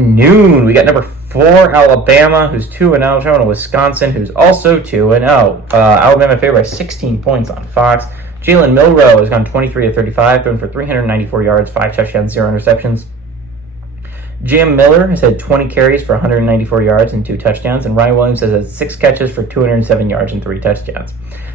noon, we got number 4, Alabama, who's 2-0, showing Wisconsin, who's also 2-0. Alabama favored by 16 points on Fox. Jalen Milroe has gone 23 of 35, thrown for 394 yards, 5 touchdowns, 0 interceptions. Jam Miller has had 20 carries for 194 yards and 2 touchdowns, and Ryan Williams has had 6 catches for 207 yards and 3 touchdowns.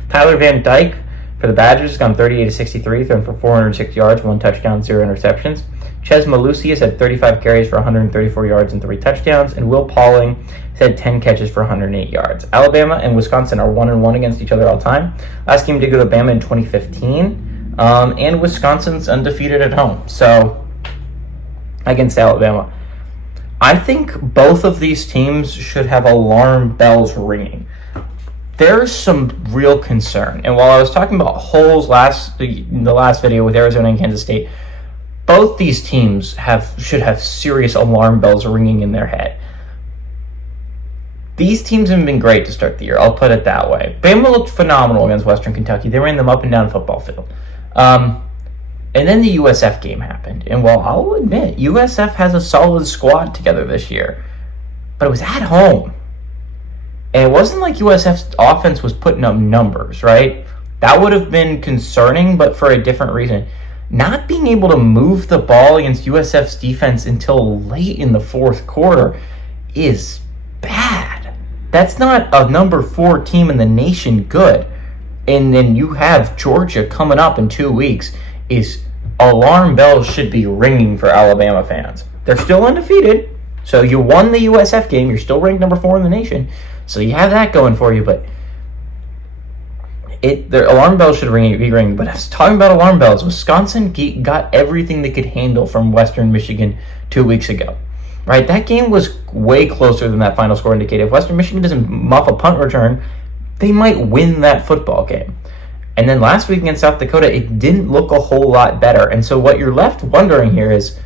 Tyler Van Dyke for the Badgers has gone 38 of 63, thrown for 406 yards, 1 touchdown, 0 interceptions. Ches Malusi has had 35 carries for 134 yards and 3 touchdowns, and Will Pauling has had 10 catches for 108 yards. Alabama and Wisconsin are 1-1 against each other all time. Last game did go to Bama in 2015, and Wisconsin's undefeated at home. So, against Alabama. I think both of these teams should have alarm bells ringing. There's some real concern. And while I was talking about holes in the last video with Arizona and Kansas State, both these teams should have serious alarm bells ringing in their head. These teams have been great to start the year, I'll put it that way. Bama looked phenomenal against Western Kentucky. They ran them up and down the football field. And then the USF game happened. And while I'll admit, USF has a solid squad together this year, but it was at home. And it wasn't like USF's offense was putting up numbers, right? That would have been concerning, but for a different reason. Not being able to move the ball against USF's defense until late in the fourth quarter is bad. That's not a number 4 team in the nation good. And then you have Georgia coming up in 2 weeks. Alarm bells should be ringing for Alabama fans. They're still undefeated, so you won the USF game. You're still ranked number 4 in the nation, so you have that going for you. But their alarm bells should be ringing. But I was talking about alarm bells. Wisconsin got everything they could handle from Western Michigan 2 weeks ago. Right, that game was way closer than that final score indicated. If Western Michigan doesn't muff a punt return, they might win that football game. And then last week against South Dakota, it didn't look a whole lot better. And so what you're left wondering here is,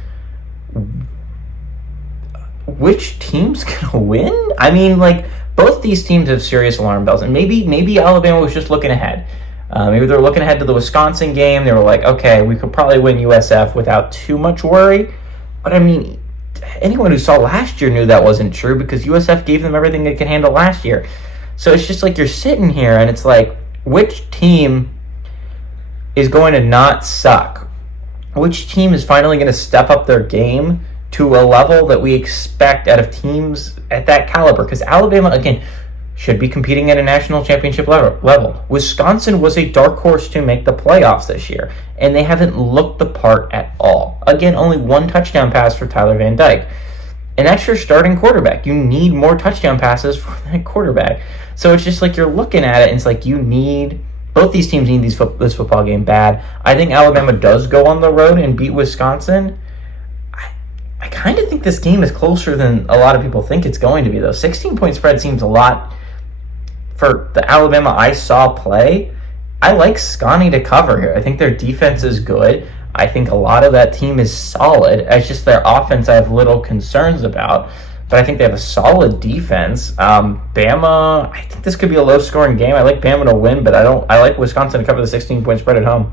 which team's going to win? I mean, like, both these teams have serious alarm bells. And maybe Alabama was just looking ahead. Maybe they're looking ahead to the Wisconsin game. They were like, okay, we could probably win USF without too much worry. But, I mean, anyone who saw last year knew that wasn't true because USF gave them everything they could handle last year. So it's just like you're sitting here and it's like, which team is going to not suck? Which team is finally going to step up their game to a level that we expect out of teams at that caliber? Because Alabama, again, should be competing at a national championship level. Wisconsin was a dark horse to make the playoffs this year, and they haven't looked the part at all. Again, only 1 touchdown pass for Tyler Van Dyke. And that's your starting quarterback. You need more touchdown passes for that quarterback. So it's just like you're looking at it, and it's like both these teams need this football game bad. I think Alabama does go on the road and beat Wisconsin. I kind of think this game is closer than a lot of people think it's going to be, though. 16-point spread seems a lot for the Alabama I saw play. I like Scotty to cover here. I think their defense is good. I think a lot of that team is solid. It's just their offense I have little concerns about. But I think they have a solid defense. Bama, I think this could be a low-scoring game. I like Bama to win, but I like Wisconsin to cover the 16-point spread at home.